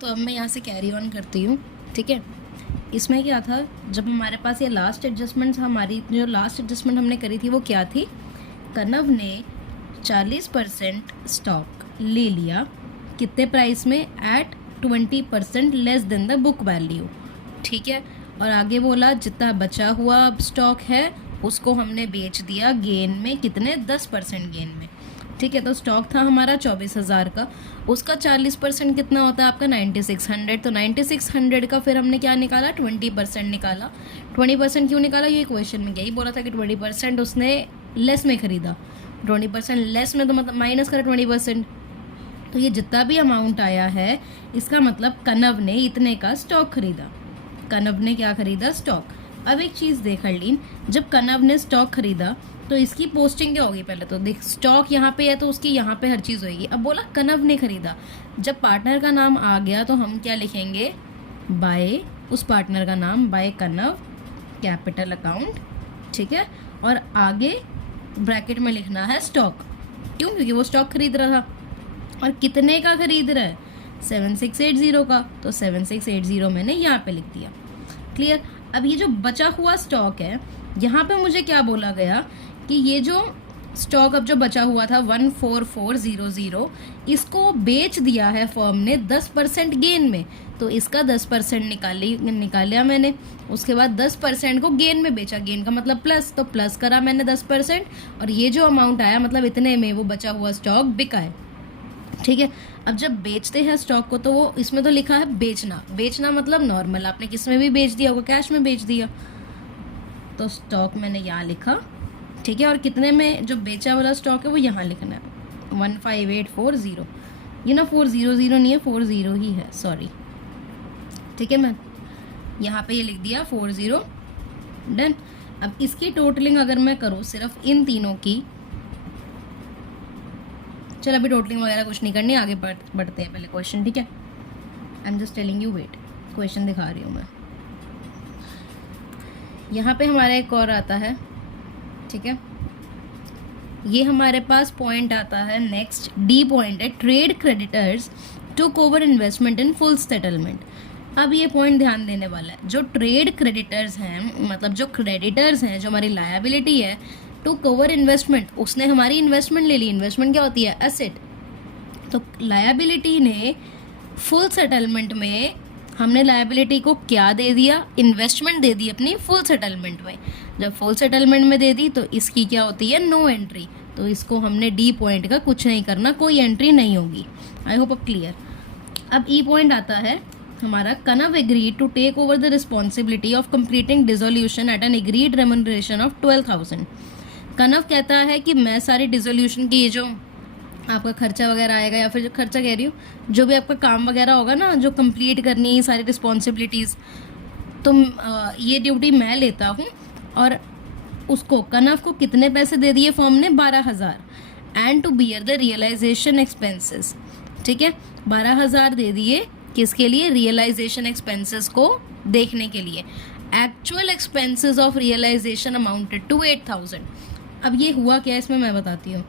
तो अब मैं यहाँ से कैरी ऑन करती हूँ, ठीक है। इसमें क्या था, जब हमारे पास ये लास्ट एडजस्टमेंट, हमारी जो लास्ट एडजस्टमेंट हमने करी थी वो क्या थी, कनव ने 40% स्टॉक ले लिया, कितने प्राइस में, at 20% less than the book value, ठीक है। और आगे बोला जितना बचा हुआ स्टॉक है उसको हमने बेच दिया गेन में, कितने, 10% गेन में, ठीक है। तो स्टॉक था हमारा 24,000 का, उसका 40% कितना होता है आपका 9600, तो 9600 का फिर हमने क्या निकाला, 20% निकाला। 20% क्यों निकाला, ये क्वेश्चन में यही बोला था कि 20% उसने लेस में ख़रीदा, 20% लेस में तो मतलब माइनस करा 20%, तो ये जितना भी अमाउंट आया है इसका मतलब कनव ने इतने का स्टॉक खरीदा, कनव ने क्या खरीदा, स्टॉक। अब एक चीज़ देख हरलीन, जब कनव ने स्टॉक खरीदा तो इसकी पोस्टिंग क्या होगी, पहले तो देख स्टॉक यहाँ पे है तो उसकी यहाँ पे हर चीज़ होगी। अब बोला कनव ने खरीदा, जब पार्टनर का नाम आ गया तो हम क्या लिखेंगे, बाय उस पार्टनर का नाम, बाय कनव कैपिटल अकाउंट, ठीक है। और आगे ब्रैकेट में लिखना है स्टॉक, क्यों, क्योंकि वो स्टॉक खरीद रहा था, और कितने का खरीद रहा है, 7680 का, तो 7680 मैंने यहाँ पे लिख दिया, क्लियर। अब ये जो बचा हुआ स्टॉक है, यहाँ पे मुझे क्या बोला गया कि ये जो स्टॉक अब जो बचा हुआ था 14400, इसको बेच दिया है फर्म ने 10% गेन में, तो इसका 10% निकालिया मैंने, उसके बाद 10% को गेन में बेचा, गेन का मतलब प्लस, तो प्लस करा मैंने 10%, और ये जो अमाउंट आया मतलब इतने में वो बचा हुआ स्टॉक बिका है, ठीक है। अब जब बेचते हैं स्टॉक को तो वो इसमें तो लिखा है बेचना, बेचना मतलब नॉर्मल आपने किस में भी बेच दिया होगा, कैश में बेच दिया, तो स्टॉक मैंने यहाँ लिखा, ठीक है। और कितने में जो बेचा वाला स्टॉक है वो यहाँ लिखना है, 15840, ये ना 400 नहीं है, 40 ही है, सॉरी, ठीक है। मैं यहाँ पे ये लिख दिया 40, डन। अब इसकी टोटलिंग अगर मैं करूँ सिर्फ इन तीनों की, चल अभी टोटलिंग वगैरह कुछ नहीं करनी, आगे बढ़ते हैं पहले क्वेश्चन, ठीक है। I am just telling you, wait, question दिखा रही हूँ मैं। यहाँ पे हमारा एक और आता है, ठीक है, ये हमारे पास पॉइंट आता है नेक्स्ट, डी पॉइंट है, trade creditors took over investment in full settlement. अब ये पॉइंट ध्यान देने वाला है, जो ट्रेड क्रेडिटर्स हैं, मतलब जो क्रेडिटर्स हैं, जो हमारी लायबिलिटी है, टुक ओवर इन्वेस्टमेंट, उसने हमारी इन्वेस्टमेंट ले ली, इन्वेस्टमेंट क्या होती है, एसेट, तो लायबिलिटी ने फुल सेटलमेंट में हमने लायबिलिटी को क्या दे दिया, इन्वेस्टमेंट दे दी अपनी फुल सेटलमेंट में। जब फुल सेटलमेंट में दे दी तो इसकी क्या होती है, नो एंट्री, तो इसको हमने डी पॉइंट का कुछ नहीं करना, कोई एंट्री नहीं होगी। आई होप अब क्लियर। अब ई पॉइंट आता है हमारा, Kanav agreed to take over the responsibility of completing dissolution at an agreed remuneration of 12,000। Kanav कहता है कि मैं सारी डिसोल्यूशन की, ये जो आपका खर्चा वगैरह आएगा, या फिर जो खर्चा कह रही हूँ, जो भी आपका काम वगैरह होगा ना, जो कंप्लीट करनी है सारी रिस्पॉन्सिबिलिटीज़, तो ये ड्यूटी मैं लेता हूँ। और उसको, कनव को कितने पैसे दे दिए फर्म ने, 12,000, and to bear the realization expenses, ठीक है, 12,000 दे दिए, किसके लिए, रियलाइजेशन एक्सपेंसेस को देखने के लिए। Actual expenses of realization amounted to 8,000। अब ये हुआ क्या, इसमें मैं बताती हूँ।